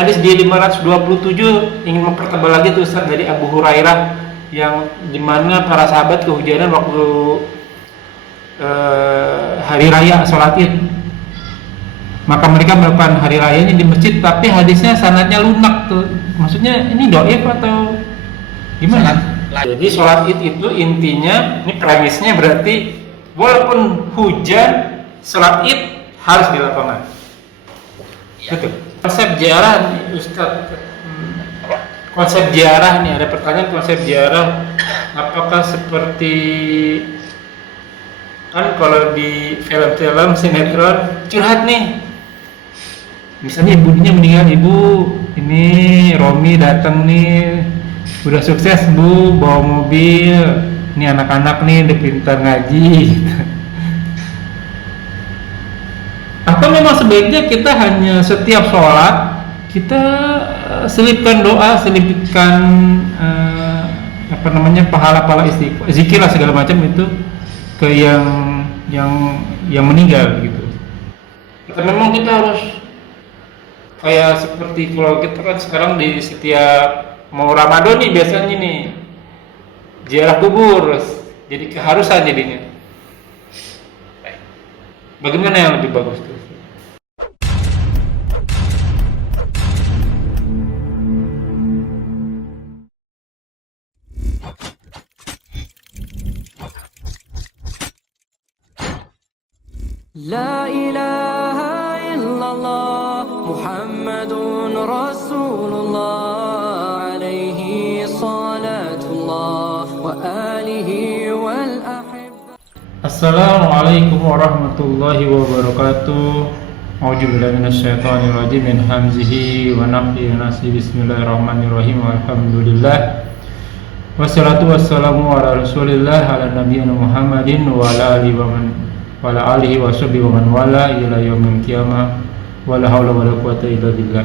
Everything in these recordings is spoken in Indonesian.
Hadis di 527 ingin mempertebal lagi tuh Ustaz dari Abu Hurairah yang dimana para sahabat kehujanan waktu hari raya sholat Id. Maka mereka melakukan hari rayanya di masjid, tapi hadisnya sanadnya lunak tuh. Maksudnya ini dhaif atau gimana? Jadi sholat Id itu intinya, ini premisnya berarti walaupun hujan, sholat Id harus di lapangan. Betul. Konsep ziarah nih Ustaz, konsep ziarah nih, ada pertanyaan konsep ziarah apakah seperti kan kalau di film-film sinetron curhat nih, misalnya ibunya meninggal, ibu ini Romi datang nih udah sukses bu bawa mobil, ini anak-anak nih udah pintar ngaji. Atau memang sebaiknya kita hanya setiap sholat kita selipkan doa, selipkan pahala-pahala istighfar, zikir lah segala macam itu ke yang meninggal gitu. Kita memang kita harus kayak seperti kalau kita kan sekarang di setiap mau Ramadan nih biasanya nih ziarah kubur, jadi keharusan jadinya. Bagaimana yang lebih bagus tuh? La ilaha illallah Muhammadun Rasulullah alaihi salatullah wa alihi wal ahibba. Assalamualaikum warahmatullahi wabarakatuh. A'udzubillahi minasyaitonir rajim min hamzihi wa nafthihi wa nafsihi. Bismillahirrahmanirrahim. Alhamdulillah. Wassalatu wassalamu ala Rasulillah ala nabiyyina Muhammadin wa ala alihi wa sahbihi wa man wala ila yaumil qiyamah. Wala haula wala quwwata illa billah.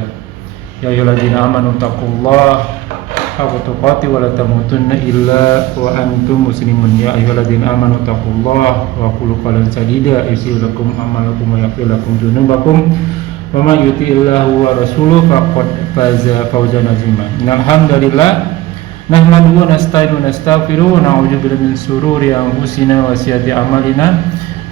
Ya ayyuhalladzina amanu taqullaha haqqa tuqatih wa la tamutunna illa wa antum muslimun. Ya ayyuhalladzina amanu taqullaha wa qulu qawlan sadida yuslih lakum a'malakum wa yaghfir lakum dzunubakum wa may yuti'illahu wa rasuluhu faqad faza fawzan 'azima. Innal hamdalillah nahmaduhu wa nasta'inu wa nastaghfiruh wa na'udzu billahi min shururi anfusina wa sayyiati a'malina.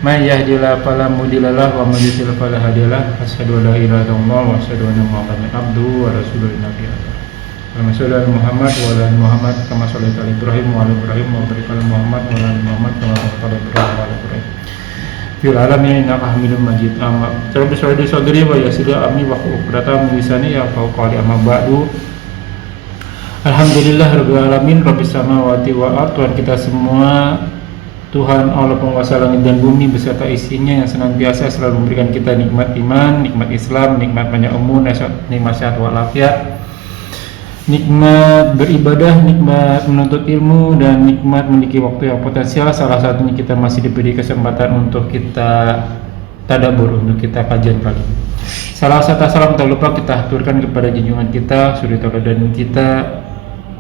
May yahdihillahu fala mudilla lahu wa may yudlil fala hadiya lahu. Asyhadu an la ilaha illallah wa asyhadu anna Muhammadan abduhu wa rasuluhu. Allahumma shalli ala Muhammad wa ala ali Muhammad kama shallaita ala Ibrahim wa ala Ibrahim wa barik ala Muhammad wa ala ali Muhammad kama barakta ala Ibrahim wa ala Ibrahim fil alamin innaka Hamidum Majid. Amma rabbi shrah li sadri wa yassir li amri wahlul 'uqdatam min lisani yafqahu qawli. Amma ba'du. Alhamdulillahirabbil alamin rabbis samawati wal ardh. Tuhan kita semua, Tuhan Allah penguasa langit dan bumi beserta isinya yang senantiasa selalu memberikan kita nikmat iman, nikmat Islam, nikmat banyak umur, nikmat sehat walafiat, nikmat beribadah, nikmat menuntut ilmu, dan nikmat memiliki waktu yang potensial. Salah satunya kita masih diberi kesempatan untuk kita tadabbur, untuk kita kajian kali ini. Salam serta salam tak lupa kita haturkan kepada junjungan kita, suri tauladan kita,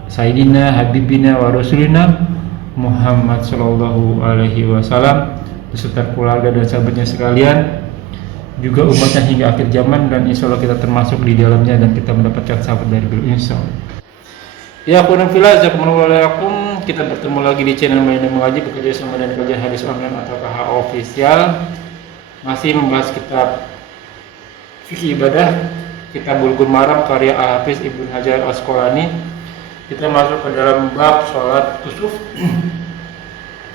Sayyidina Habibina wa Rasulina Muhammad sallallahu alaihi wasallam beserta keluarga dan sahabatnya sekalian, juga umatnya hingga akhir zaman, dan insya Allah kita termasuk di dalamnya dan kita mendapatkan sahabat dari beliau insya Allah. Ya akhwan fillah, jazakumullahu. Kita bertemu lagi di channel Mainan Mengaji bekerja sama dengan kajian hadis online atau KH official, masih membahas kitab fikih ibadah, kitab Bulughul Maram karya Al-Hafiz Ibnu Hajar Al-Asqalani. Kita masuk ke dalam bab sholat kusuf.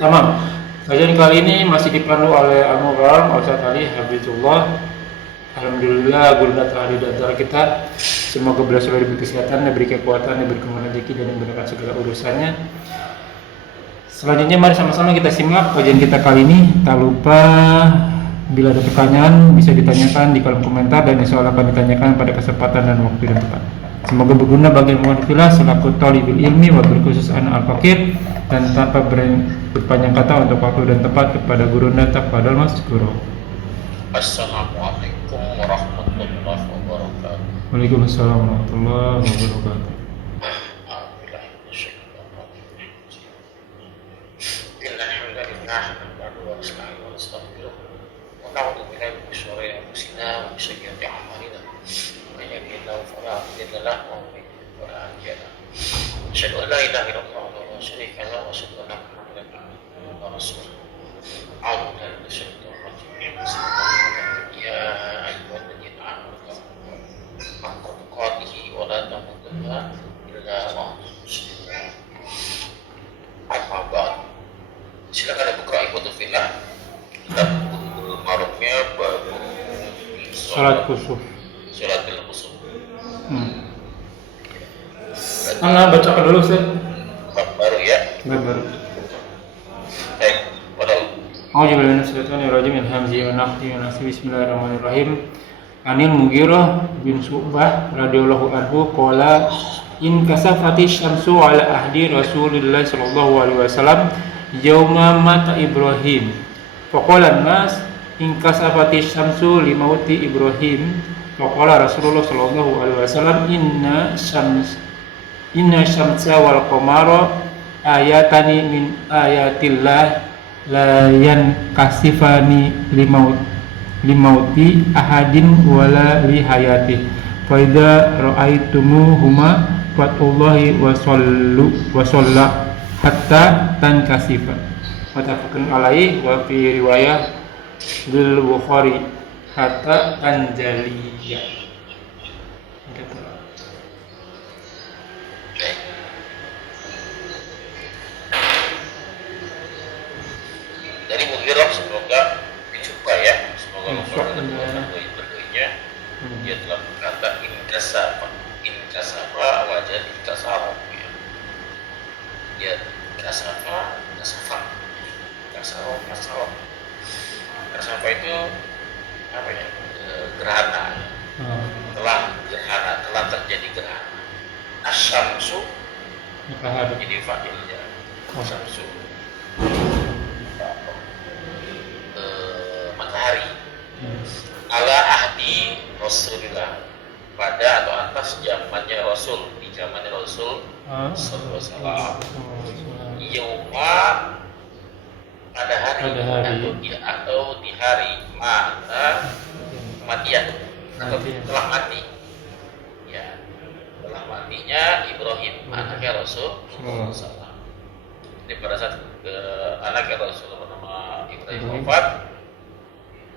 Tamam. Kajian kali ini masih dipandu oleh Al-Mukarram Ustaz Ali Habibullah. Alhamdulillah guru telah hadir di antara kita. Semoga beliau selalu diberi kesehatan, diberi kekuatan, diberi kemudahan rezeki, dan dimudahkan segala urusannya. Selanjutnya mari sama-sama kita simak kajian kita kali ini. Tak lupa bila ada pertanyaan bisa ditanyakan di kolom komentar, dan insya Allah akan ditanyakan pada kesempatan dan waktu yang tepat. Semoga berguna bagi mu'minillah selaku thalibul ilmi wa berkhusus anak al-fakir, dan tanpa berpanjang kata untuk waktu dan tempat kepada guru tafadhal Mas Guru. Assalamualaikum warahmatullahi wabarakatuh. Waalaikumsalam warahmatullahi wabarakatuh. فلا مضل له ومن يضلل فلا هادي له أشهد أن لا إله إلا الله وحده لا شريك له وأشهد أن محمدا عبده ورسوله أعوذ بالله من الشيطان الرجيم بسم الله الرحمن الرحيم يا أيها الذين آمنوا اتقوا الله حق تقاته ولا تموتن إلا وأنتم مسلمون أما بعد silakan buka ikhwatu fillah kitab Ma'rufnya bab Salat kusuf. Salatul Khusuf. Ana bacakan dulu Ustaz. Bab baru ya. Bab baru. Baik, padahal A'udzu billahi minasyaitonir rajim. Min hamzihi wa nafthihi wa nafsihi. Bismillahirrahmanirrahim. Anil Mughirah bin Syu'bah radhiyallahu anhu qala in kasafati syamsu ala ahdi Rasulillah sallallahu alaihi wasallam yauma mata Ibrahim. Faqala an-nas in kasafati syamsu limauti Ibrahim. Faqala Rasulullah sallallahu alaihi wasallam inna syamsa wal qamara ayatani min ayatillah la yankasifani limauti ahadin wala li hayati fa idza ra'aitumuhuma fatullahi wa shalla hatta tankasifa muttafaqun alaihi wa fi riwayah lil Bukhari hatta tanjaliyah. dari Mughirah semoga dicoba ya, semoga Allah berdoanya dia telah berkata in kasafa wajah kasara ya. Dia kasafa itu apa ya, gerhana telah terjadi gerhana. Asyamsu jadi fa'ilnya asyamsu matahari ala ahdi Rasulullah pada atau atas zamannya Rasul, di zamannya Rasul sallallahu alaihi wasallam. Yauma pada hari atau di hari kematian atau telah mati ya, telah matinya Ibrahim anaknya Rasul sallallahu alaihi wasallam. Jadi pada saat anaknya Rasul bernama Ibrahim wafat,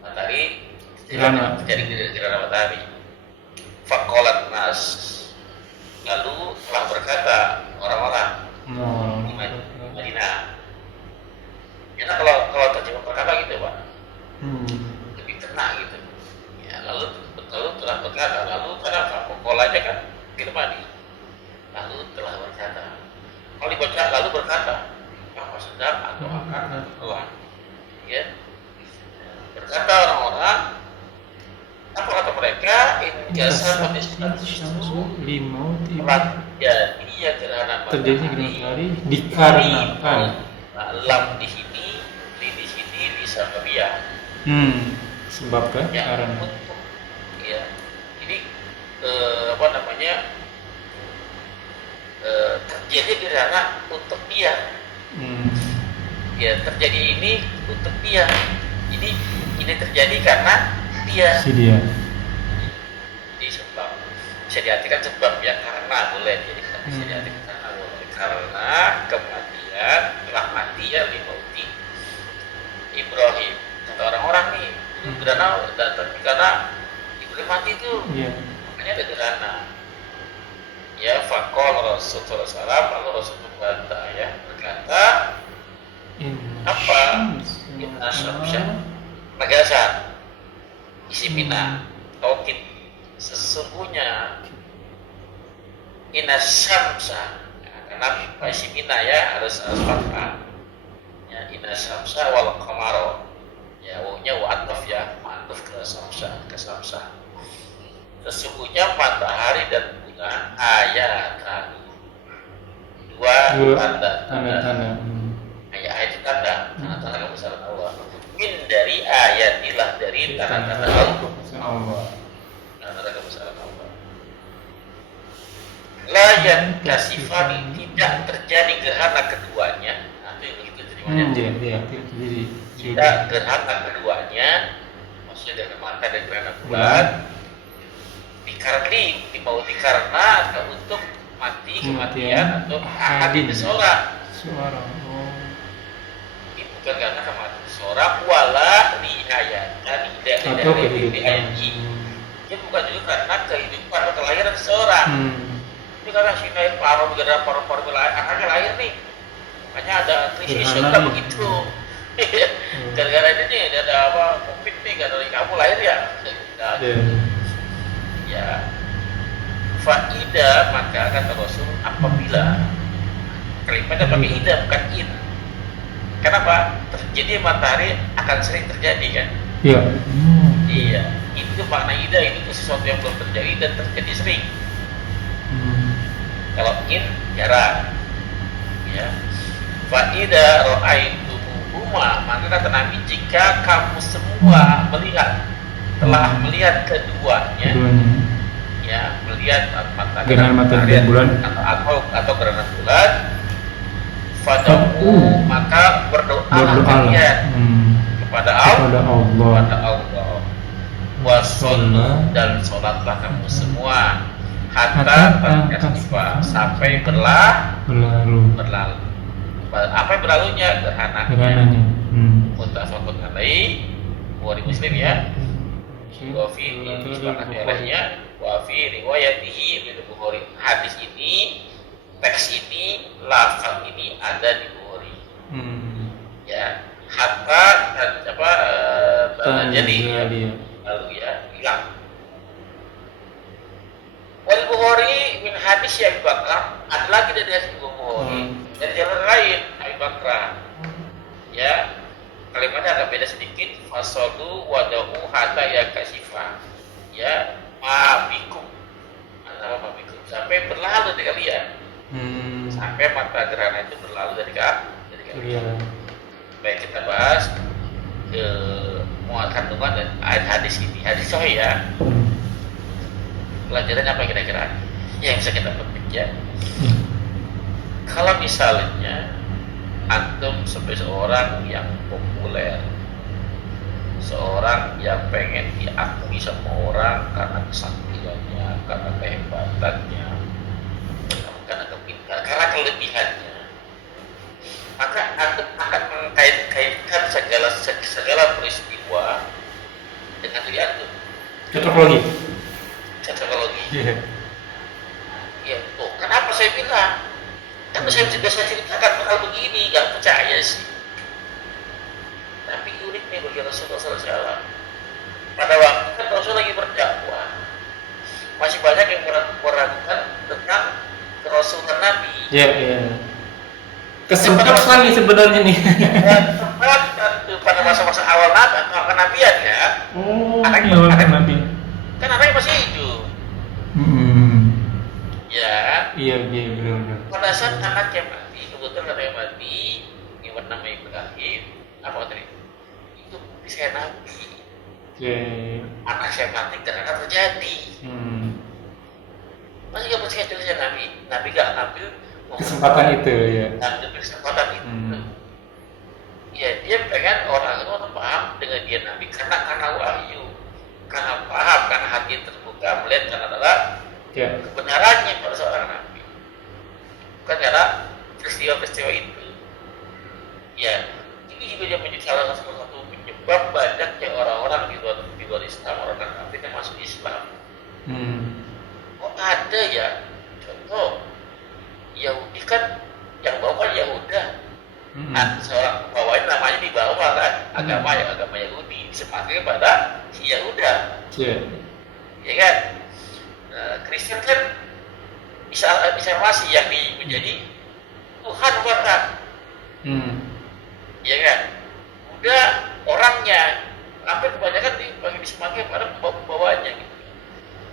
matahari terjadi gerhana matahari. Faqalat nas, lalu telah berkata orang-orang di Madinah. Karena kalau terjemah berkata gitu Pak, lebih kena gitu. Ya, lalu telah berkata, lalu kenapa? Faqalanya kan kita mandi. Lalu telah berkata. Kalau dibaca lalu berkata, apa sedang atau akan telah. Ya. Berkata orang-orang, apa kata mereka? Jasa limauti jadi ya gerhana terjadi matahari dikarenakan lam di sini bisa kebiak. Sebabkan Ya, karena untuk ya. Jadi apa namanya? Terjadi gerhana untuk dia. Ya, terjadi ini untuk dia. Ini terjadi karena dia. si dia. Jadi sebab bisa diartikan sebab ya, karena boleh, jadi bisa diartikan karena boleh, karena kematian telah mati ya limauti Ibrahim. Kata orang-orang nih itu gerhana dan karena Ibrahim mati itu makanya ada gerhana. Ya faqala Rasulullah SAW, lalu Rasul berbantah ya, berkata apa? Inna syamsa penegasan isi bina taukid, sesungguhnya inna syamsa karena isi bina ya harus fathah ya, inna syamsa wal qamara ya, wawnya wa ataf ya, ma'atuf ke samsa. Sesungguhnya matahari dan bulan ayatan, dua tanda. Ayat itu tanda kebesaran Allah. Min dari ayatilah, dari tanda-tanda Allah. Tanda kebesaran Allah. La yankasifani, tidak terjadi gerhana keduanya. Nah, itu begitu terimanya. Tidak gerhana keduanya, maksudnya gerhana matahari dan gerhana bulan dimauti karena atau untuk kematian atau ahadin seseorang. Ini bukan karena kematian seseorang wala lihayatan atau kehidupan. Ini bukan juga karena kehidupan atau kelahiran seseorang. Ini karena si paru anaknya lahir nih, makanya ada krisis juga begitu. Gara-gara ini ada COVID nih, gara-gara kamu lahir ya. Ya, faida maka kata Rasul apabila kalimatnya pakai ida bukan in. Kenapa? Jadi matahari akan sering terjadi kan? Iya. Iya. Itu makna ida itu sesuatu yang belum terjadi dan terjadi sering. Kalau in jarang. Ya. Faida ro'aitumuhuma, maka kata Nabi jika kamu semua telah melihat keduanya. Ya, melihat gerhana matahari dan bulan atau gerhana bulan, fad'u maka berdoalah kalian kepada Allah. Wasallu dan sholatlah kamu semua hatta tasfa sampai berlalu. Apa yang berlalunya gerhananya. Muttafaqun alaih, Bukhari Muslim ya. Wa fi disepakati wa fi riwayatihi min Bukhari. Hadis ini, teks ini, lafaz ini ada di Bukhari. Ya, hatta jadi lalu ya hilang. Wal Bukhari min hadis Abu Bakar, ada lagi dari hadis Bukhari dari jalan lain Abu Bakar. Ya, kalimatnya agak beda sedikit. Fasadu wada'u hatta ya kasifah. Ya, mabikum sampai berlalu dari kalian. Sampai mata gerhana itu berlalu dari kalian. Baik, kita bahas muat kandungan dan ayat hadis ini. Hadis sahih ya. Pelajaran apa kira-kira yang bisa kita petik ya? Kalau misalnya antum sebagai seorang yang populer, seorang yang pengen diakui sama orang karena kesaktiannya, karena kehebatannya, karena kelebihannya, maka antum akan mengkait-kaitkan segala peristiwa dengan diri antum. Cocokologi. Ya, tuh. Kenapa saya bilang? Kan saya ceritakan bakal begini, nggak percaya sih. Tapi unik nih bagi Rasulullah SAW. Pada waktu kan Rasul lagi berdakwah, masih banyak yang meragukan tentang kerasulan Nabi. Iya. Kesempatan sekali sebenarnya nih. Pada masa-masa awal kenabian ya. Awal Nabi. Kan anaknya masih hidup. Ya. Iya benar. Pada saat anaknya mati, kebetulan anaknya mati, yang nama Ibrahim, apa tadi? Itu saya Nabi. Anak saya mati karena terjadi. Masih gak percaya tulisnya Nabi? Nabi gak ngambil kesempatan itu ya. Ngambil kesempatan itu. Ya, dia pengen orang paham dengan dia Nabi karena wahyu, karena paham, karena hati terbuka melihat karena adalah kebenarannya pada seorang Nabi, bukan karena peristiwa-peristiwa itu. Ya, ini juga menjadi salah satu penyebab banyaknya orang-orang di luar Islam, orang kafir yang masuk Islam. Oh ada ya, contoh Yahudi kan yang bawa kan Yahuda. Seorang bawain namanya dibawa kan agama Yahudi disematkan kepada si Yahuda. Ya kan? Kristen kan bisa masih yang menjadi Tuhan bukan? Ya kan? Udah orangnya, hampir kebanyakan disematkan pada pembawanya gitu.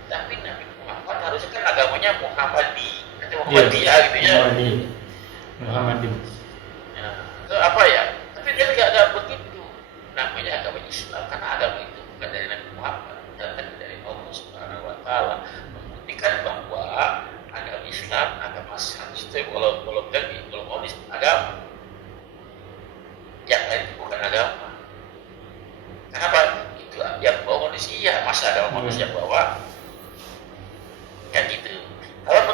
Tapi Nabi Muhammad harusnya kan agamanya Muhammadi atau Muhammadiyah gitu ya. Muhammadi. Itu apa ya? Tapi dia nggak begitu. Namanya agama Islam karena agama itu bukan dari Nabi Muhammad, datang dari Allah Subhanahu Wa Taala, membuktikan bahwa agama Islam, agama itu kalau mau agama, yang lain bukan agama. Kenapa? Itu yang bawa manusia, masa agama manusia bawa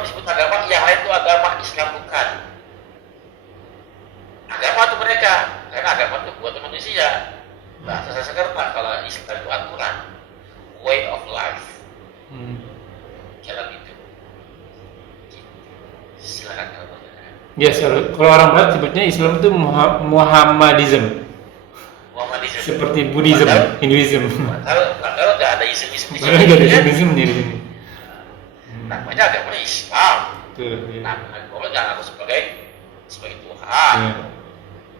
disebut agama, yang lain itu agama Islam bukan. Agama itu mereka, karena agama itu buat manusia. Bahasa Sanskerta, kalau Islam itu aturan, way of life, jalan itu. Silakan kalau bertanya. Ya, kalau orang Barat sebutnya Islam itu Muhammadism. Muhammadisme. Seperti Buddhism, Hinduism. Kalau nggak ada ism-ism di Padahal nggak ada sini, Hinduism di sini. namanya agama Islam. Betul, ya. Nah, agama nggak aku sebagai Tuhan. Ya.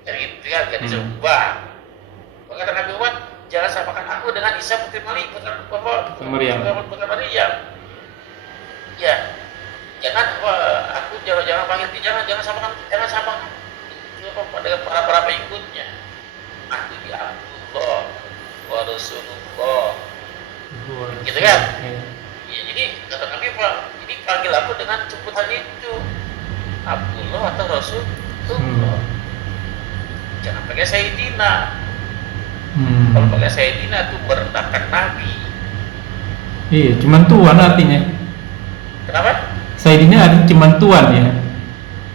Jadi gitu kan, gak bisa ubah. Kata Nabi Muhammad, jangan samakan aku dengan Isa putri Maryam. Ya, jangan aku jangan panggil jangan samakan dengan para pengikutnya. Aku di Abdullah wa Rasulullah. Gitu kan? Ya, jadi kata Nabi Pak, ini panggil aku dengan sebutan itu, Abdullah atau Rasulullah. Jangan pakai Sayyidina. Kalau pakai Sayyidina itu merendahkan Nabi. Iya, cuman tuan artinya. Kenapa? Sayyidina artinya cuman tuan ya.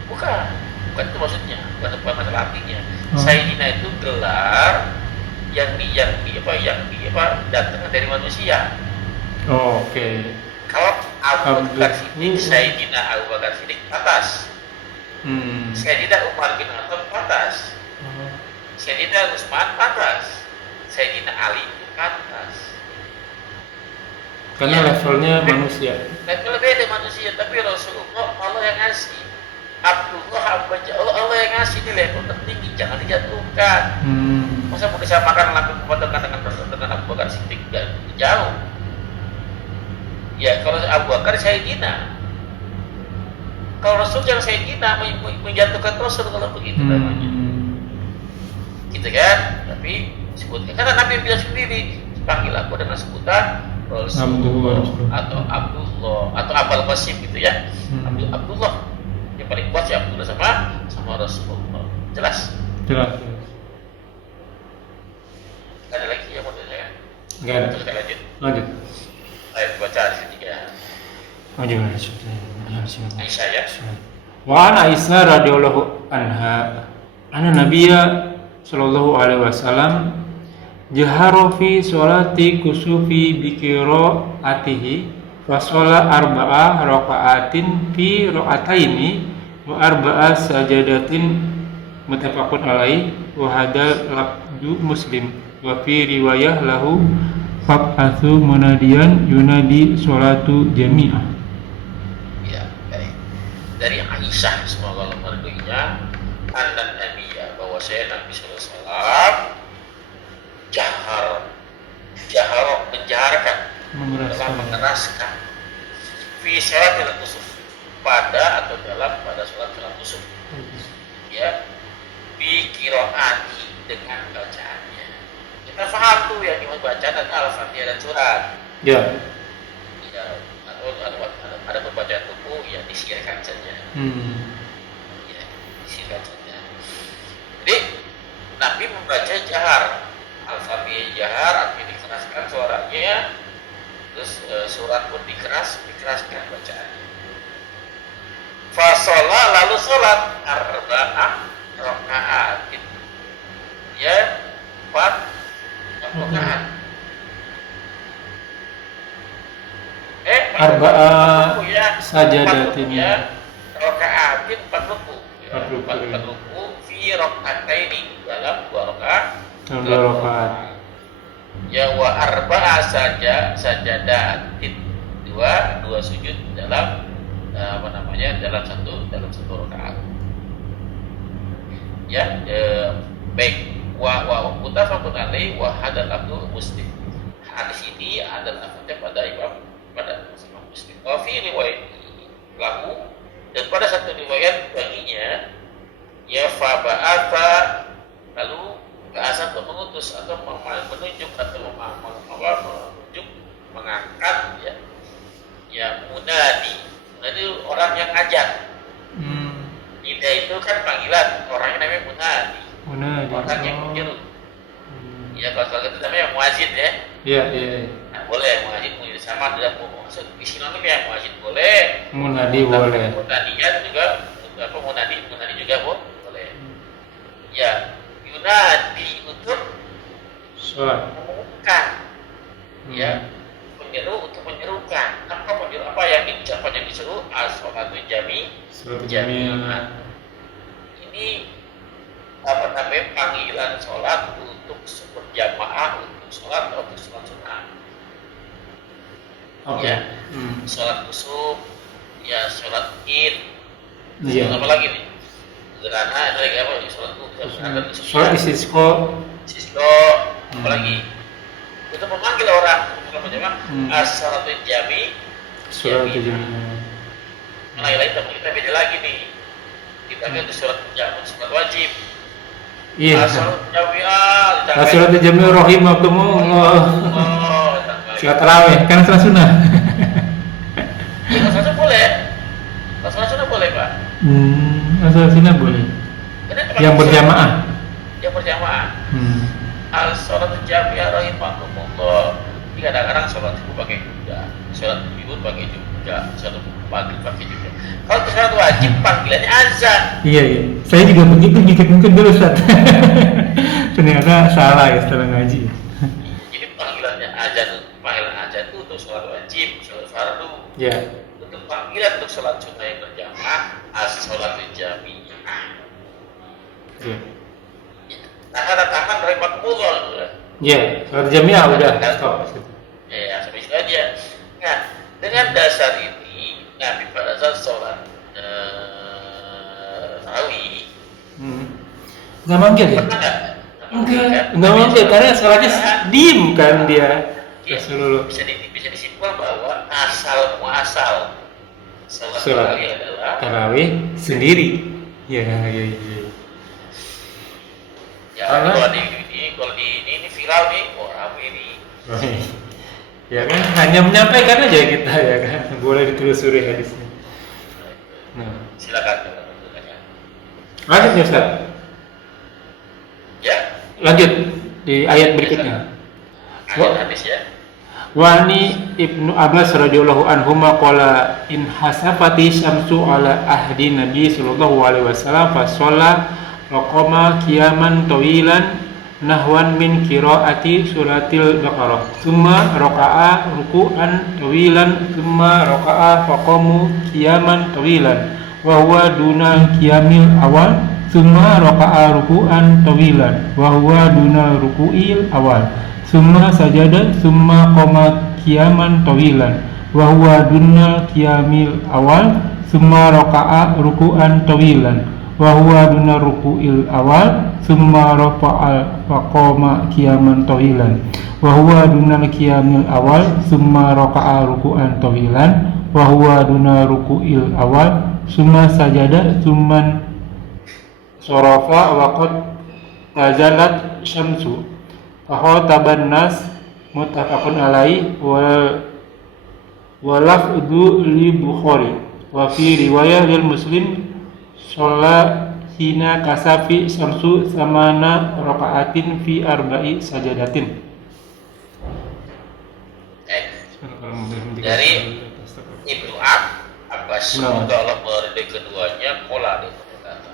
Bukan itu maksudnya, bukan masalah artinya. Sayyidina itu gelar yang datang dari manusia. Oh, oke. Kalau Abu Bakar Siddiq, Sayyidina Abu Bakar Siddiq atas. Sayyidina Umar bin Khattab atas. Sayyidina Utsman atas. Sayyidina Ali itu atas. Karena levelnya manusia. Levelnya beda manusia, tapi Rasulullah Allah yang ngasih. Abdullah hamba Allah yang ngasih, ini level tertinggi, jangan dijatuhkan. Masa mau disamakan langsung dengan Abu Bakar Siddiq, jauh. Ya kalau Abu Bakar Sayyidina, kalau Rasul jangan Sayyidina, menjatuhkan Rasul kalau begitu namanya. Gitu kan? Tapi sebutkan, karena Nabi bilang sendiri, panggil aku dengan sebutan Rasulullah atau Abdullah atau Abul Qasim gitu ya. Abdullah yang paling kuat sih Abdullah sama Rasulullah. Jelas? Jelas. Ada lagi yang mau ditanya? Enggak ada. Terus kita Lanjut. Ayo baca di sini ya. Aisyah ya. Wa an Aisyah radhiyallahu anha anna Nabiyya sallallahu alaihi wasallam jahara fi sholati kusufi bi qiraatihi wa sholat arba'a raka'atin fi raka'ataini wa arba'a sajadatin muttafaqun alaihi wa hadal lafzu Muslim wa fi riwayah lahu fab'atsu munadiyan yunadi sholatu jami'ah. Ya, baik. Dari Aisyah semoga Allah meridhoinya, anna Nabiyya bahwa saya Nabi sallallahu alaihi wasallam jahar menjaharkan, telah mengeraskan fi sholatil kusuf pada sholat kusuf. Ya, bi qiraati dengan bacaannya. Kita paham tuh yang dimaksud bacaan dan al-Fatihah dan surat. Ya. Ya, atau ada pembacaan buku ya disirkan saja. Ya, disirkan saja. Jadi Nabi membaca jahar, al-Fatihah jahar, artinya dikeraskan suaranya, terus surat pun dikeraskan bacaannya. Fasolah lalu sholat arba'ah raka'atin. Ya, 4 rakaat. Arba'ah sajadatin. Ya, raka'atin 4 ruku. 4 ruku fi raka'ataini dalam 2 rakaat. Dalam 2 rakaat. Ya wa arba'a sajadatin. 2 sujud dalam dalam satu rakaat. Ya, baik. Wa muttafaqun alaihi wa hadal lafzu Muslim. Hadis ini adalah lafaznya pada Muslim. Wa fi riwayat lahu, dan pada satu riwayat baginya ya fa ba'atha, lalu ba'asa untuk mengutus atau menunjuk atau menunjuk mengangkat ya munadi. Munadi orang yang ngajak. Nida itu kan panggilan, orangnya namanya munadi. Orang yang menyeru. Ya kalau itu namanya muazin ya. Iya. Nah, boleh muazin sama dalam maksud di sinonim ya muadzin boleh, Munadi boleh. munadian juga munadi juga boleh. Ya, yunadi untuk Sholat. mengumumkan, ya, menyeru untuk menyerukan. Apa yang diucapkan yang disuruh as-sholatu Sholat jami'ah. Ini apa namanya panggilan sholat untuk berjamaah, untuk sholat atau untuk sholat sunnah. Oke. Ya, Hmm. sholat kusuf, ya sholat id, Iya. sholat apa lagi nih? Gerhana ada lagi apa? Sholat kusuf, Sholat istisqa. Sisko, apalagi untuk memanggil orang untuk berjamaah as-sholatul Sholat jami. jami'ah. Lain-lain kita beda lagi nih. Kita untuk sholat jamaah, sholat wajib. Iya. As-sholatul jami'ah. Sholat jami'ah rahimakumullah. Sholat tarawih kan sholat sunnah. Ya, sholat boleh. Sholat sunnah boleh, Pak. Sholat sunnah boleh. Yang berjamaah. Yang berjamaah. Al-sholatul jami'ah rahimakumullah. Ini kadang-kadang sholat subuh pakai juga, sholat zuhur pakai juga, sholat maghrib pakai juga. Kalau sholat wajib panggilannya azan. Iya. Saya juga begitu ngikut dulu Ustaz. Ternyata salah ya setelah ngaji. Jadi panggilan azan itu untuk sholat wajib, sholat fardu. Ya. Untuk panggilan untuk sholat sunnah yang berjamaah, as-sholatul jami'ah. Iya. Nah, ada tangan rahimakumullah. Iya, sholat jami'ah udah stop. Ya, sampai situ aja. Nah, dengan dasar ini, Nabi pada saat sholat tarawih, Nggak manggil ya? pernah nggak? Nggak manggil karena sholatnya diem kan dia. Rasulullah. Bisa disimpul bahwa asal muasal sholat Sholat tarawih adalah tarawih sendiri. Ya. ya kalau di ini viral nih, rame nih. Ya kan, hanya menyampaikan aja kita ya kan, boleh ditelusuri hadisnya. Nah, Silakan. lanjut ya Ustaz. Ya, Lanjut di ayat berikutnya. hadis ya. Wani Ibnu Abbas radhiyallahu anhuma qala in hasafati syamsu ala ahdi Nabi sallallahu alaihi wasallam fa shalla raqama qiyaman tawilan nahwan min qiraati suratil baqarah thumma raka'a ruku'an tawilan thumma raka'a faqamu qiyaman tawilan wa huwa duna qiyamil awal thumma raka'a ruku'an tawilan wa huwa duna ruku'il awal summa sajada summa qama qiyaman tawilan wa huwa dunna qiyamil awal summa raka'a ruku'an tawilan wa huwa dunna ruku'il awal summa rafa'a wa qama qiyaman tawilan wa huwa dunna qiyamil awal summa raka'a ruku'an tawilan wa huwa dunna ruku'il awal summa sajada summa sarafa wa qad tazalat syamsu taban nas muttafaqun alaih wa lafdhu li Bukhari wa fi riwayah lil Muslim sholat hina kasafi syamsu samana rakaatin fi arba'i sajadatin. Dari Ibnu Abbas, semoga Allah meridai keduanya, pola dia berkata,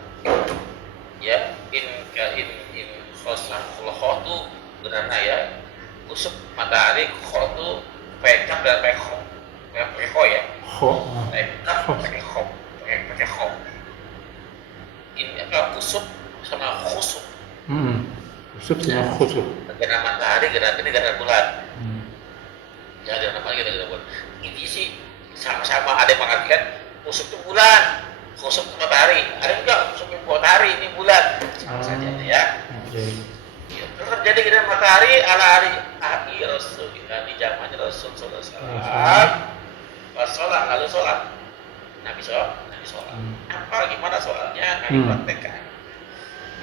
ya in khosah itu benar ya, usuk matahari khotu pekap dan pekho ya, pekap pakai khom. Ini apa khusuk sama khusuk? Khusuk sama khusuk. Gerhana matahari, gerhana bulan. Ya, gerhana matahari, gerhana bulan. Ini sih sama-sama ada yang mengartikan khusuk itu bulan, khusuk itu matahari. Ada juga khusuk itu matahari, ini bulan. Sama saja ya. Ya, terus terjadi gerhana matahari ala hari Rasul, di zamannya Rasul sallallahu alaihi wasallam. Pas sholat, lalu sholat. Nabi sholat. Apa gimana soalnya Nabi praktekkan?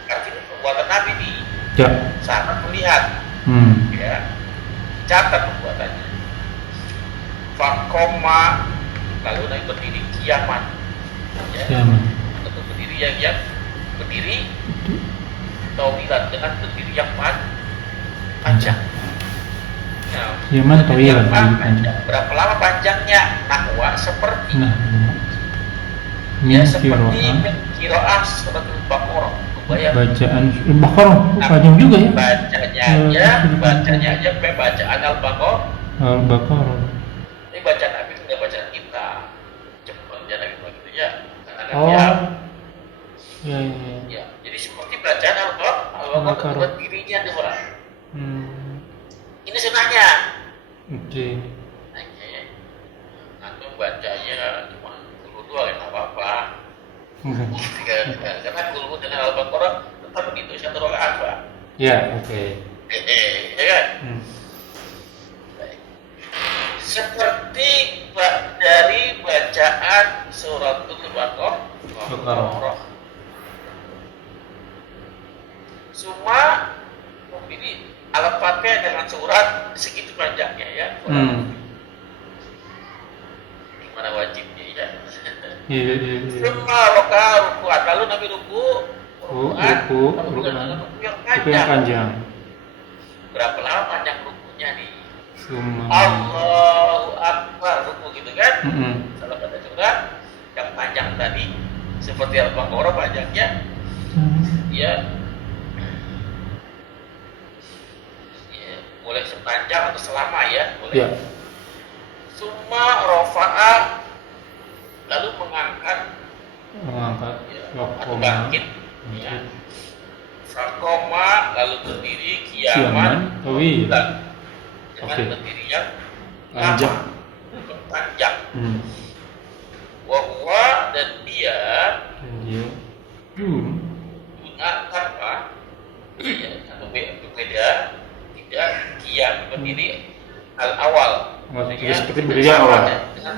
Artinya perbuatan Nabi ini sangat melihat, ya, catat perbuatannya. Fakoma lalu Nabi berdiri kiamat, ya, untuk berdiri yang berdiri tawilan dengan berdiri yang panjang. Ya, Yaman tawilan berapa lebih panjang. berapa lama panjangnya? Nahwa seperti Nah, ya min seperti qiraah qiraah surat Al-Baqarah. Bayang bacaan Al-Baqarah panjang juga ya. bacanya aja sampai bacaan Al-Baqarah. Al-Baqarah. Ini bacaan Nabi, enggak bacaan kita. Cepat bacaan Nabi begitu ya. Karena Oh. dia Ya, ya, ya. ya, jadi seperti bacaan Al-Baqarah buat dirinya tuh orang. Ini sunahnya. Oke. Antum bacanya cuma dua ya nggak apa-apa. Karena kulhu dengan Al-Baqarah tetap begitu satu rakaat Pak. Ya, oke. Ya kan? Baik. Seperti dari bacaan suratul Baqarah. Semua ini alat pakai dengan surat segitu panjangnya ya. Gimana wajibnya ya? Iya. Semua ruku'at lalu Nabi ruku yang panjang. Berapa lama panjang rukunya nih? Allahu Akbar ruku gitu kan? Salah baca surat yang panjang tadi seperti Al-Baqarah panjangnya ya boleh sepanjang atau selama ya boleh. Ya. Summa rofa'a lalu mengangkat ya, atau bangkit ya. Fakoma lalu berdiri kiaman dan dengan berdiri yang panjang. Wahwa dan dia guna tanpa ya, atau berbeda tidak kiam berdiri awal. Seperti berdiri yang awal. Dengan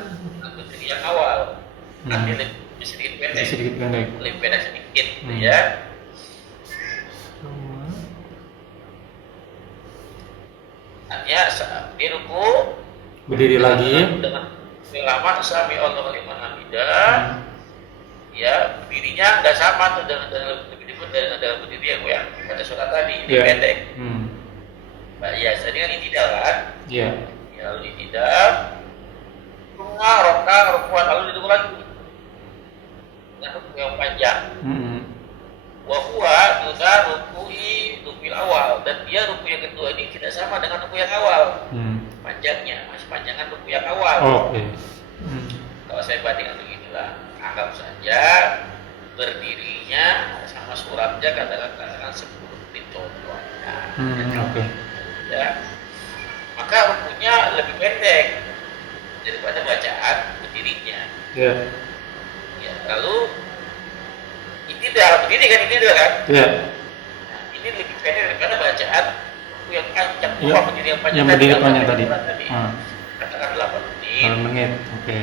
berdiri yang awal. Nanti lebih sedikit pendek. Lebih pendek sedikit, ya. Artinya dia ruku berdiri lagi dengan lama sami Allahu liman hamidah. Ya, berdirinya enggak sama tuh dengan berdiri yang pada surat tadi, lebih pendek. Nah, ya, jadi kan itidal kan? Iya. Ya, lalu itidal. Rukuan lalu duduk lagi. Dengan ruku yang panjang. Wahua juga rukul awal dan dia ruku yang kedua ini tidak sama dengan ruku yang awal. Panjangnya masih panjangan ruku yang awal. Oke. Kalau saya bandingkan beginilah, anggap saja berdirinya sama suratnya katakan 10 menit contohnya. Oke. Ya, maka rukunya lebih pendek daripada bacaan berdirinya. Ya. Ya, lalu berdiri kan? Ya. Nah, ini lebih pendek daripada bacaan ruku yang panjang. Ya. Berdiri yang panjang. Yang berdiri panjang tadi. Katakan 8 menit. 8 menit. Oke.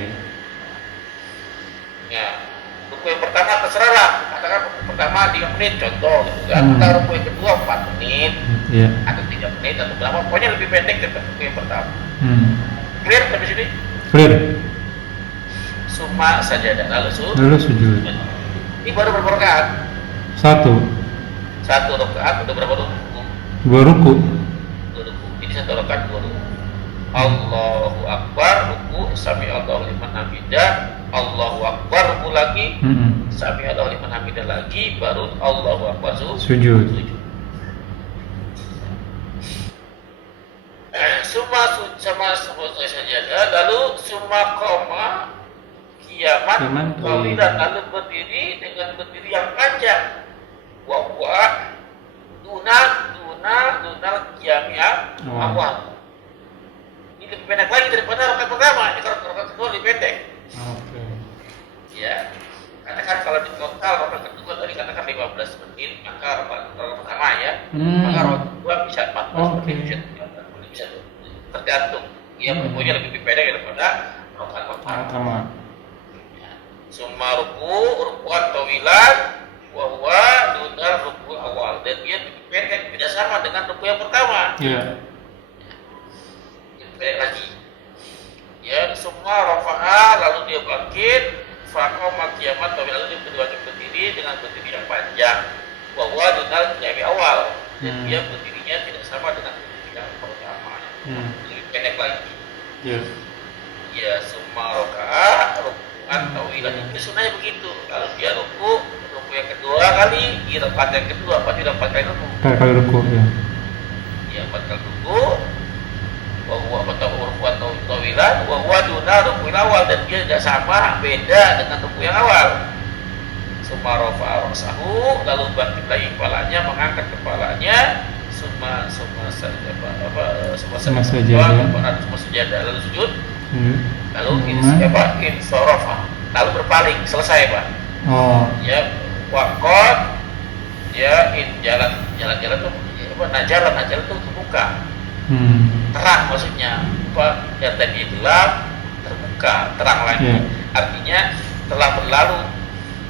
Ya. Ruku yang pertama terserahlah. Katakan ruku pertama 3 menit contoh gitu kan. Maka ruku yang kedua 4 menit. Iya. Atau 3 menit atau berapa, pokoknya lebih pendek daripada ruku yang pertama. Clear sampai sini? Clear. Summa sajadah lalu sujud. Ini baru berapa rakaat? 1 rakaat udah berapa ruku? 2 ruku. Ini 1 rakaat 2 ruku. Allahu Akbar ruku, sami Allahu liman hamidah. Allahu Akbar ruku lagi. Sami Allahu liman hamidah lagi, baru Allahu Akbar sujud. Sama sajadah lalu summa qoma kiaman tawilan lalu berdiri dengan berdiri yang panjang. Wa duna qiyamiyah awal. Ini lebih pendek lagi daripada rakaat pertama. Ini rakaat kedua lebih pendek. Oke. Ya. Katakan kalau di total rakaat kedua tadi katakan 15 menit, maka rakaat pertama ya. Maka rakaat kedua bisa 14 menit. Bisa tergantung. Ya, pokoknya lebih pendek daripada rakaat pertama. Summa ruku'an tawilan wa huwa duna ruku' awal, dan dia lebih pendek, tidak sama dengan ruku yang pertama. Iya. Pendek lagi. Ya, summa rafa'a lalu dia bangkit, faqama qiyaman tawilan lalu dia berdiri dengan berdiri yang panjang. Wa huwa duna qiyami awal, dan dia berdirinya tidak sama dengan berdiri yang pertama. lebih pendek lagi. Ya. Ya summa rokaat ruku'an tawilan, itu sunnahnya begitu. Kalau dia ruku yang kedua kali di rakaat yang kedua pasti dapat kali ruku. 4 kali ruku ya. Ya 4 kali ruku. Wa huwa ruku'an tawilan wa huwa duna ruku'il awal, dan dia tidak sama, beda dengan ruku yang awal. Summa rafa'a ra'sahu, lalu bangkit lagi kepalanya, mengangkat kepalanya. Summa sujadah, lalu sujud. Lalu insarafa, lalu berpaling, selesai Pak. Oh. Ya waqad, ya jalan tuh najalan tuh terbuka. Terang maksudnya apa? Yang tadi gelap terbuka, terang lagi. Yeah. Artinya telah berlalu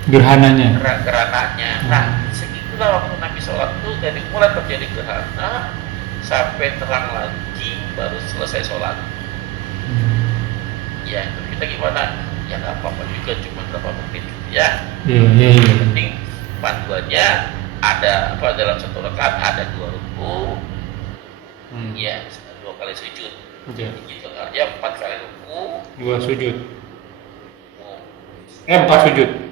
Gerhananya. gerhananya. Nah, segitulah waktu Nabi sholat itu, dari mulai terjadi gerhana sampai terang lagi baru selesai sholat. Ya, kita gimana? Ya nggak apa-apa juga, cuma berapa menit ya. Iya. Yang penting panduannya ada apa, dalam satu rakaat ada 2 ruku. Ya, 2 kali sujud. Iya. Gitu artinya 4 kali ruku, 2 sujud. 4 sujud.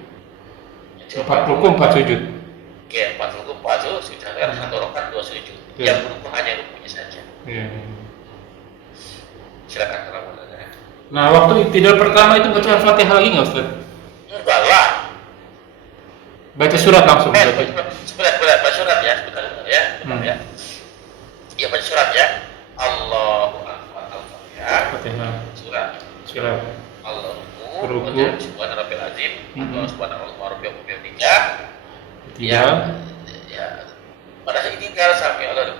4 ruku 4 sujud. Ya, 4 ruku 4 sujud. Karena satu rakaat 2 sujud. Iya. Yang ruku hanya rukunya saja. Iya. Silakan kalau mau. Nah, waktu tidak pertama itu baca Al-Fatihah lagi nggak Ustaz? Enggak lah. Baca surat langsung. Sebentar, baca surat ya, sebentar ya. Ya. Ya baca surat ya. Allahu Akbar, Al-Fatihah. Fatihah. Surat. Allahu Akbar. Subhana rabbil azim. Subhanallah wa bihamdihi. Ya. Pada saat ini kalau sampai Allah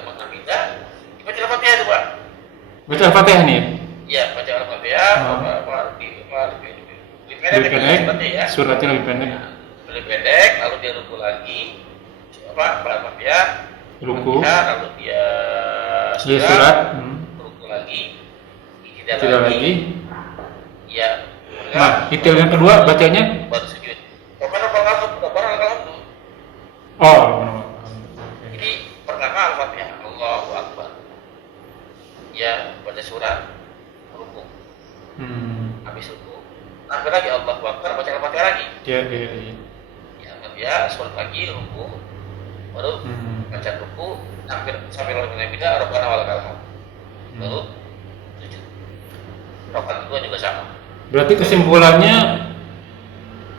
mengaminkan, baca Al-Fatihah itu Pak. Baca Al-Fatihah nih. Ya, baca Al-Fatihah. Lebih pendek ya. Suratnya lebih pendek. Lebih pendek, lalu dia ruku lagi. Al-Fatihah. Ruku. Lalu dia surat. Ruku lagi. Tidak lagi. Ya. Nah, itil yang kedua bacanya baru sujud. Alhamdulillah. Oh. Ini pertama Al-Fatihah, Allahu Akbar. Ya, baca surat, ruku. Habis ruku, sampai lagi Allahu Akbar, baca Al-Fatihah lagi. Iya. Ya, Al-Fatihah, surat lagi, ruku. Baru baca ruku, sampai lalu bila Rabbana walakal hamd. Baru sujud. Rakaat kedua juga sama. Berarti kesimpulannya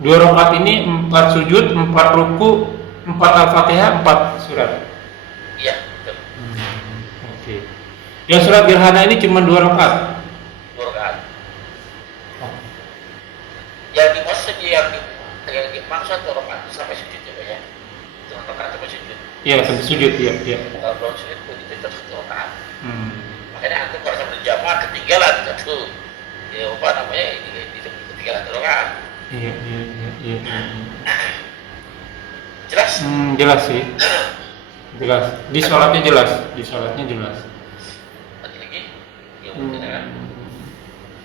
2 rakaat ini 4 sujud, 4 ruku, 4 Al-Fatihah, 4 surat. Iya, betul. Oke. Yang surat gerhana ini cuma 2 rakaat. 2 rakaat. Yang dimaksud yang dimaksud 2 rakaat sampai sujud coba ya. 2 rakaat sampai sujud. Iya, sampai sujud ya. Kalau belum sujud itu tetap 1 rakaat. Makanya antum kalau sampai jamaah ketinggalan satu. Ya apa namanya ini ketinggalan 1 rakaat. Iya. Jelas? Jelas sih. Jelas. Di sholatnya jelas. Nanti lagi? Ya,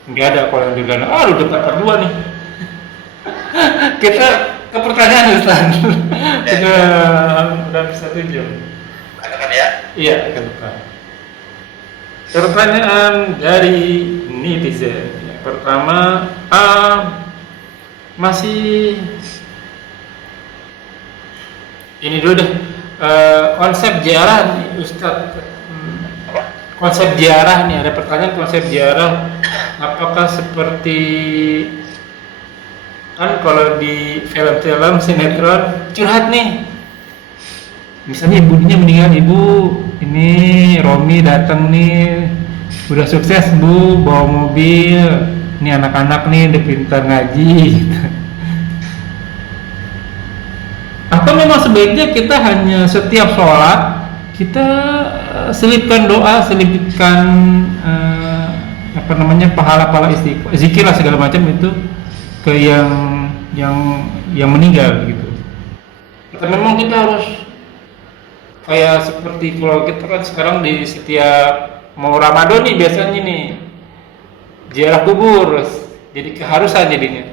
Nggak ada kalau yang digana. Udah dapat part 2 nih. Kita ke pertanyaan Ustaz. Udah bisa 1 jam. Katakan ya? Iya, ke depan. Pertanyaan dari netizen. Pertama, masih ini dulu deh. Konsep ziarah nih Ustaz. Konsep ziarah nih, ada pertanyaan konsep ziarah. Apakah seperti kan kalau di film-film sinetron curhat nih, misalnya ibunya meninggal, ibu ini Romi datang nih, udah sukses bu, bawa mobil, ini anak-anak nih udah pintar ngaji gitu. Atau memang sebaiknya kita hanya setiap sholat kita selipkan doa, selipkan pahala-pahala istighfar, zikir lah segala macam itu ke yang meninggal gitu. Atau memang kita harus kayak seperti kalau kita kan sekarang di setiap mau Ramadan nih biasanya nih ziarah kubur, jadi keharusan jadinya.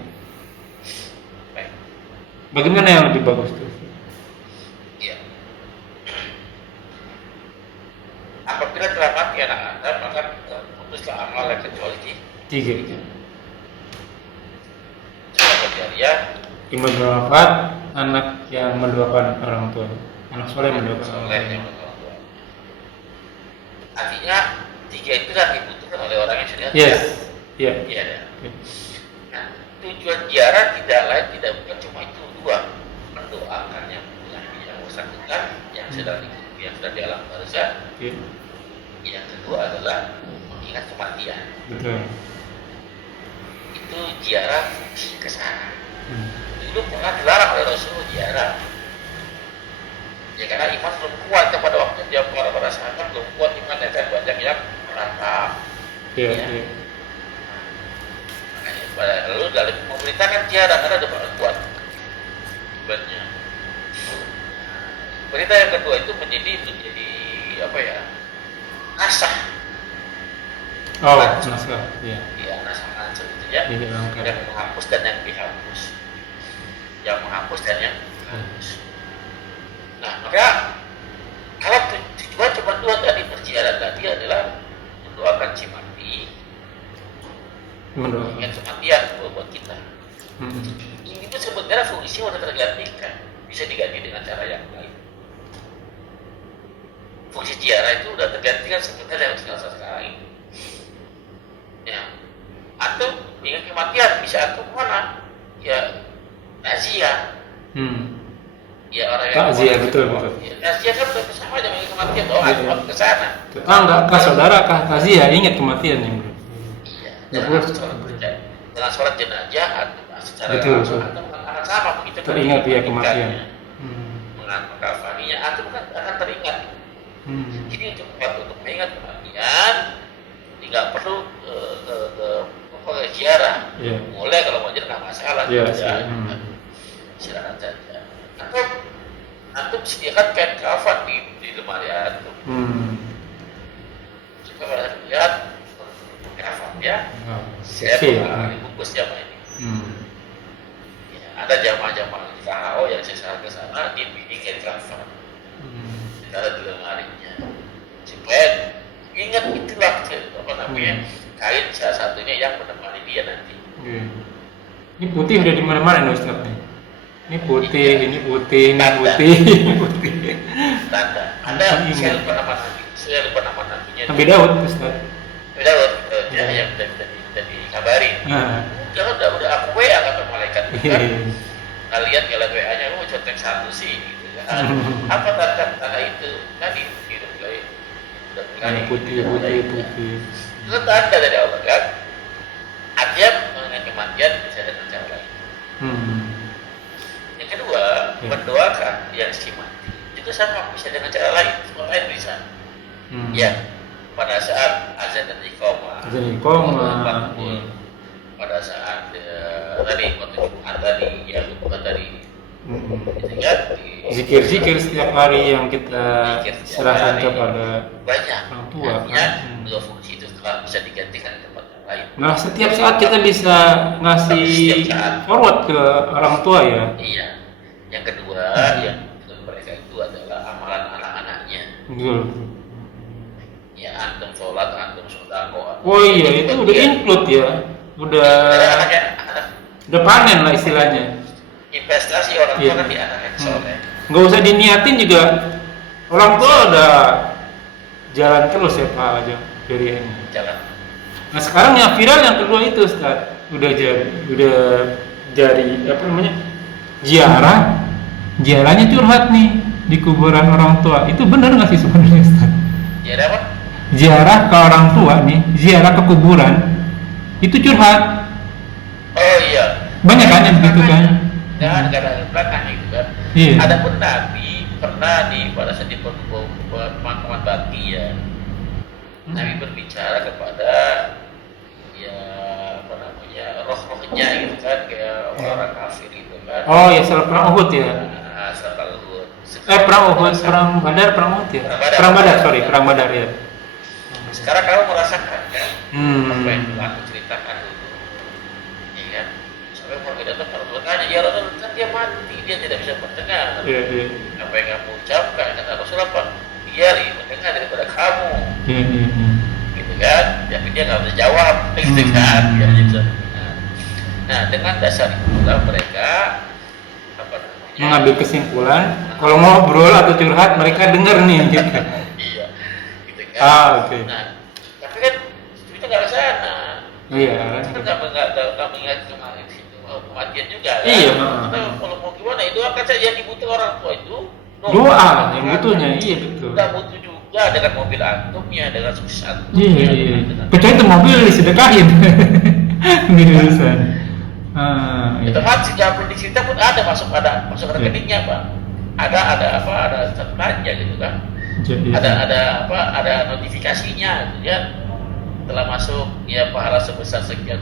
Bagaimana yang lebih bagus tuh? Iya. Apabila apabila telah mati anak Anda, maka putuslah amal kecuali Tiga. sedekah jariah, Ilmu bermanfaat, anak yang mendoakan orang tua, anak soleh mendoakan orang soleh tua. yang orang tua. Artinya tiga itu kan dibutuhkan oleh orang yang sudah Yes. Iya. Iya. Nah, tujuan ziarah tidak lain tidak bukan cuma itu dua, mendoakan yang bersangkutan yang sudah di alam barzah. Oke. Yang kedua adalah mengingat kematian. Betul. Itu ziarah ke sana. Dulu pernah dilarang oleh Rasulullah ziarah. Ya karena iman belum kuat pada waktu dia para sahabat belum kuat iman dan banyak yang merantau. Iya. Ya. Iya. Lalu dalam memerintahkan ziarah karena ada banget kuat imannya. Perintah yang kedua itu menjadi apa ya? Nasah. Oh, naskah. Iya. Ya, nasah itu ya. Dihilangkan. Yang menghapus dan yang dihapus. Yang menghapus dan yang dihapus. Nah, maka kalau tujuan cuma dua tadi berziarah tadi adalah mendoakan si mati, Mendoakan. ingat kematian buat kita. Ini pun sebenarnya fungsinya sudah tergantikan, bisa diganti dengan cara yang lain. Fungsi ziarah itu sudah tergantikan sebenarnya dengan sekarang ini. Ya, atau ingat kematian bisa atau mana? Ya, takziah. Ya orang yang Takziah, betul. Ya, takziah kan betul sama dengan kematian. Oh, aku ke sana. Enggak kah saudara kah takziah ingat kematian yang bro. Iya. Nggak boleh. Dengan sholat jenazah atau secara Betul, langsung betul. atau akan sama begitu. Teringat ya kematian. Mengangkat kafaninya atau bukan akan teringat. Jadi untuk mengingat kematian, tidak perlu ke ziarah. Iya. Boleh kalau mau ziarah nggak masalah. Iya. Silakan saja. Atau antum sediakan kain kafan di lemari antum. Jika pada saat lihat kafan ya, saya pernah dibungkus jamaah ini. Ya, ada jamaah-jamaah di KHO yang saya saran ke sana, dia bikin kain kafan. Ditaruh di lemarinya. Supaya ingat itulah apa namanya kain salah satunya yang menemani dia nanti. Ini putih udah di mana-mana nih Ustaz nih. Ini putih, ini putih, ini putih, ini putih. Tanda. Ada saya lupa nama nabinya. Nabi Daud Ustaz. Nabi Daud, ya yang udah dikabarin. Udah aku WA kata malaikat itu kan. Kalian kalau WA-nya lu contek satu sih gitu kan. Apa tanda itu? Tadi hidup mulai udah mulai Putih. Itu tanda dari Allah kan. Artinya mengenai kematian bisa dengan cara lain. Yang kedua, mendoakan yang si mati itu sama bisa dengan cara lain, semua lain bisa. Ya, pada saat azan dan iqamah, pada saat tadi waktu Jumat tadi, ya bukan tadi, itu kan zikir setiap hari yang kita serahkan kepada banyak orang tua. Dua fungsi itu telah bisa digantikan tempat yang lain. Nah, setiap saat kita bisa ngasih forward ke orang tua ya. Iya. Yang kedua, yang mereka itu adalah amalan anak-anaknya. Betul. Ya, antum sholat, antum sedekah. Oh iya, itu udah include ya. Udah panen lah istilahnya. Investasi orang tua kan di anak yang soleh. Nggak usah diniatin juga. Orang tua udah jalan terus ya Pak aja dari ini. Jalan. Nah sekarang yang viral yang kedua itu Ustaz. Udah jadi apa namanya? Ziarahnya curhat nih di kuburan orang tua. Itu benar nggak sih sebenarnya Ustaz? Ya apa? Ziarah ke orang tua nih, ziarah ke kuburan itu curhat. Oh iya. Banyak kan yang begitu kan? Dan kadang belakang itu kan. Iya. Ada pun Nabi pernah pada saat di pemakaman bakti ya. Nabi berbicara kepada ya apa namanya roh-rohnya gitu kan kayak orang kafir gitu kan. Oh ya soal perang Uhud ya. Nah, soal Uhud. Perang Uhud, perang Badar, perang Uhud ya. Perang Badar ya. Sekarang kamu merasakan kan apa yang telah aku ceritakan dulu, ya kan? Sampai mau kita bertanya, ya Rasul kan dia mati, dia tidak bisa mendengar. Iya. Apa yang kamu ucapkan kata Rasul apa? dia lebih mendengar daripada kamu, Iya, iya, iya. gitu kan? Tapi dia nggak bisa jawab, gitu kan? Ya, gitu. Nah, dengan dasar itulah mereka apa namanya? Mengambil kesimpulan, kalau ngobrol atau curhat mereka dengar nih, gitu. Iya, gitu kan? Oke. Nah, tapi kan itu nggak ke sana. Iya. Kita nggak mengingat kematian juga kan? Iya. Kita kalau mau gimana itu akan saja yang dibutuhkan orang tua itu Doa yang butuhnya, iya betul. Nggak butuh juga dengan mobil antumnya, dengan sukses antumnya. Iya, iya. Kecuali itu mobil disedekahin. Ini urusan. Itu kan sejak cerita pun ada masuk rekeningnya Pak. Ada satu belanja gitu kan. Ada notifikasinya gitu ya. Telah masuk ya pahala sebesar sekian.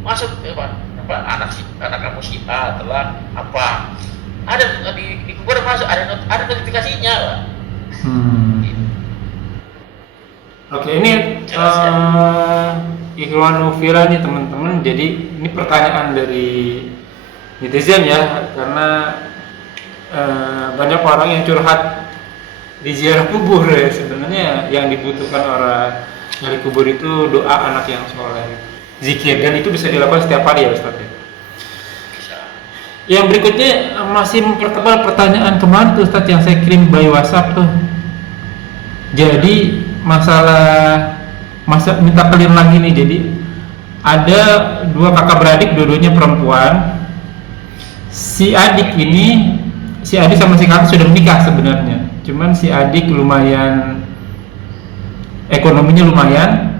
Masuk ya Pak. Anak kamu si A telah apa? Ada di kuburan masuk ada notifikasinya Pak. Oke, ini Ikhwan Ufira nih teman-teman. Jadi ini pertanyaan dari netizen ya, karena banyak orang yang curhat di ziarah kubur ya. Sebenarnya yang dibutuhkan orang dari kubur itu doa anak yang soleh, zikir, dan itu bisa dilakukan setiap hari ya Ustaz. Yang berikutnya masih mempertebal pertanyaan kemarin tuh Ustaz yang saya kirim by WhatsApp tuh. Jadi masa minta clear lagi nih. Jadi ada dua kakak beradik, dua-duanya perempuan. Si adik sama si kakak sudah menikah sebenarnya. Cuman si adik lumayan ekonominya lumayan,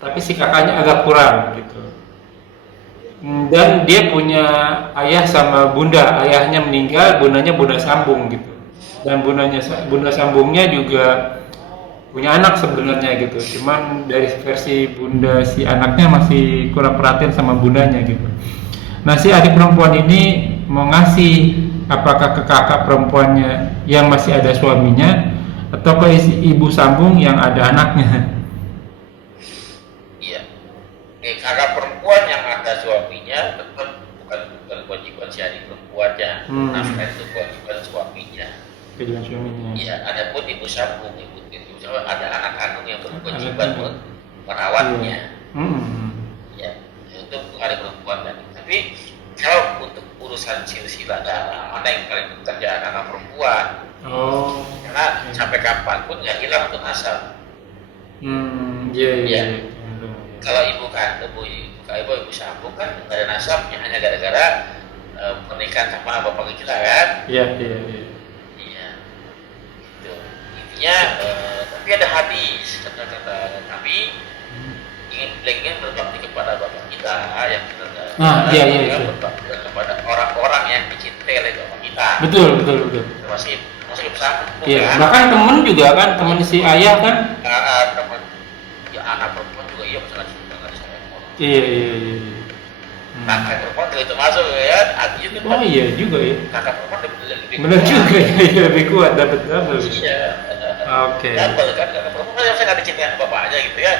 tapi si kakaknya agak kurang gitu. Dan dia punya ayah sama bunda, ayahnya meninggal, bundanya bunda sambung gitu. Dan bunda sambungnya juga punya anak sebenarnya gitu. Cuman dari versi bunda si anaknya masih kurang perhatian sama bundanya gitu. Nah, si adik perempuan ini mau ngasih apakah ke kakak perempuannya yang masih ada suaminya atau ke ibu sambung yang ada anaknya. Iya. Kakak perempuan yang ada suaminya tetap bukan kewajiban si adik perempuannya. Nafkah itu kewajiban suaminya. Kewajiban suaminya. Iya, adapun ibu sambung, ibu ada anak kandung yang berkewajiban merawatnya. Ya, itu adik perempuan tadi. Tapi kalau untuk urusan silsilah darah, mana yang paling bekerja kakak perempuan? Karena sampai kapanpun nggak hilang untuk nasab. Iya. Kalau ibu sambung kan nggak ada nasabnya, hanya gara-gara pernikahan sama bapak kita kan? Iya. Itu intinya. Tapi ada hadis kata Nabi ingin berbakti kepada bapak kita yang kita berbakti kepada orang-orang yang dicintai oleh bapak kita. Betul. Masih bersambung. Iya. Kan? Bahkan temen juga kan, temen si ayah kan? Teman ya anak perempuan juga iya misalnya cinta nggak disayang orang. Iya. Kakak perempuan juga itu masuk ya. Artinya itu. Oh iya juga ya. Kakak perempuan lebih benar juga ya, lebih kuat dapat double. Iya. Oke. Double kan kakak perempuan kan saya nggak dicintai bapaknya gitu ya.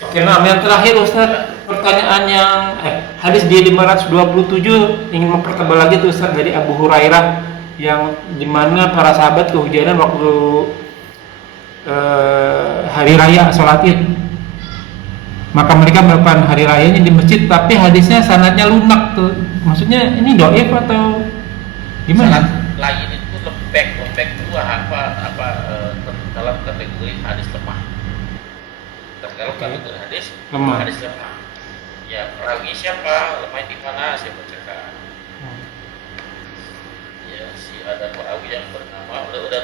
Oke, nah yang terakhir Ustaz, pertanyaan yang hadis di 527 ingin mempertebal lagi tuh Ustaz dari Abu Hurairah yang dimana para sahabat kehujanan waktu hari raya sholat Id. Maka mereka melakukan hari rayanya di masjid, tapi hadisnya sanadnya lunak tuh. Maksudnya ini dhaif atau gimana? Lain itu lembek itu dalam kategori hadis lemah. Kalau kategori hadis lemah. Ya, perawi siapa, lemah di mana saya bacakan. Ya, si ada perawi yang bernama udah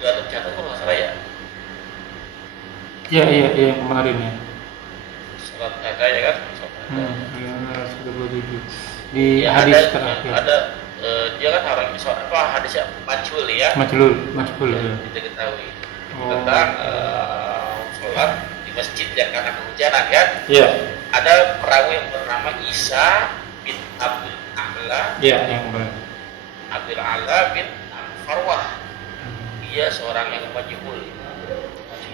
tercatat kalau nggak salah ya. Iya kemarin ya. Surat ya kan? Di ya, hadis terakhir. Ada dia kan orang hadisnya majhul ya. Majhul ya. Diketahui tentang sholat di masjid yang karena kehujanan kan. Iya. Ada perawi yang bernama Isa bin Abdul A'la. Iya, yang benar. Abdul A'la bin Farwah. Dia seorang yang majhul.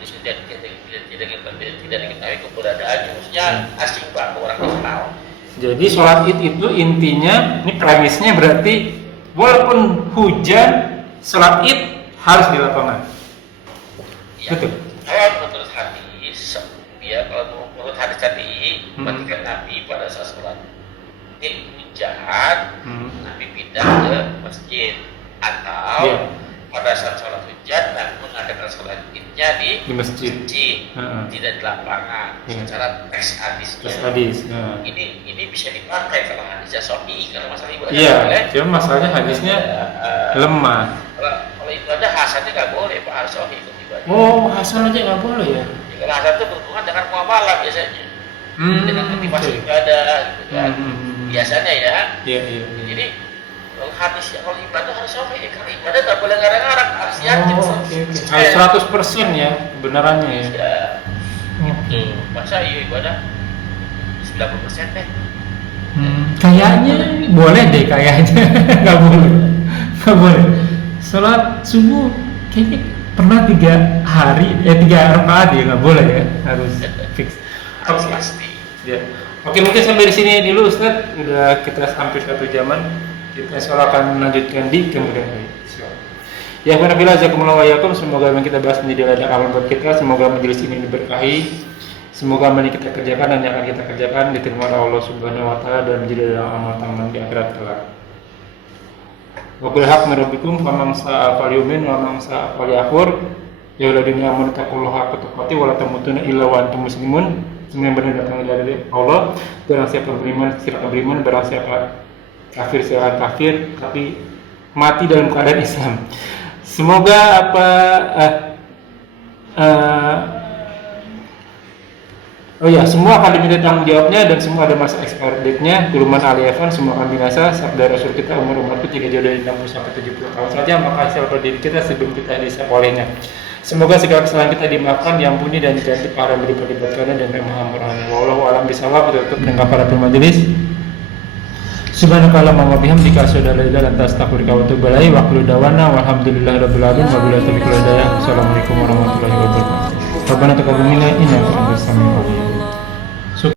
Tidak diketahui keberadaannya, maksudnya asing Pak, orang dikenal. Jadi sholat Id itu intinya, ini premisnya berarti walaupun hujan sholat id harus di lapangan. Ya. Betul. Kalau menurut hadis, ya kalau menurut hadis tadi, ketika Nabi pada saat sholat id hujan, Nabi pindah ke masjid atau pada saat sholat hujan Nabi mengadakan sholat idnya di masjid, tidak di lapangan. Secara teks hadisnya. Ini bisa dipakai kalau hadisnya sahih karena masalah ibadah. Iya, cuma masalahnya hadisnya lemah. Kalau ibadah hasannya nggak boleh, Pak, harus sahih itu ibadah. Oh, hasan aja nggak boleh ya? Kalau hasan itu berhubungan dengan muamalah biasanya, dengan motivasi ibadah, gitu kan. Biasanya ya. Iya. Jadi kalau hadis kalau ibadah harus sahih, karena ibadah nggak boleh ngarang-ngarang, harus yakin. Harus 100% ya kebenarannya ya. Gitu. Masa ibadah 90% deh. Kayaknya boleh deh kayaknya. Nggak boleh. Sholat subuh kayaknya pernah 3 rakaat ya, nggak boleh ya, harus fix. Harus pasti. Ya. Oke, mungkin sampai di sini dulu Ustaz. Udah kita hampir 1 jaman. Kita insya akan melanjutkan di kemudian hari. Ya, Alhamdulillah, jazakumullah wa yakum. Semoga yang kita bahas menjadi ladang amal buat kita. Semoga majelis ini diberkahi. Semoga apa yang kita kerjakan dan yang akan kita kerjakan diterima oleh Allah Subhanahu wa taala dan menjadi ladang amal tamam di akhirat kelak. Wa qul haq min rabbikum faman sa'a falyu'min wa man sa'a falyakfur. Ya alladzina amanu taqullaha haqqa tuqatih wa la tamutunna illa wa antum muslimun. Semua yang benar datang dari Allah. Barang siapa beriman silakan beriman, barang siapa kafir silakan kafir, tapi mati dalam keadaan Islam. Semoga semua akan diminta tanggung jawabnya dan semua ada masa expire date-nya. Kuluman aliyafan semua akan binasa. Sabda Rasul kita umur itu 3 jauh dari 60 sampai 70 tahun saja, maka siapa diri kita sebelum kita dihisab olehnya. Semoga segala kesalahan kita dimaafkan, diampuni dan diganti para berlipat-lipatkannya dan Maha Murni. Wallahu a'lam bishawab. Tutup dengan para majelis. Subhanakallahumma wa bihamdika asyhadu an la ilaha illa anta astaghfiruka wa atubu ilaik. Wa aqlu dawana walhamdulillahirabbil alamin. Wabillahi taufiq wal hidayah. Assalamualaikum warahmatullahi wabarakatuh. Rabbana taqabbal minna innaka antas samiul alim.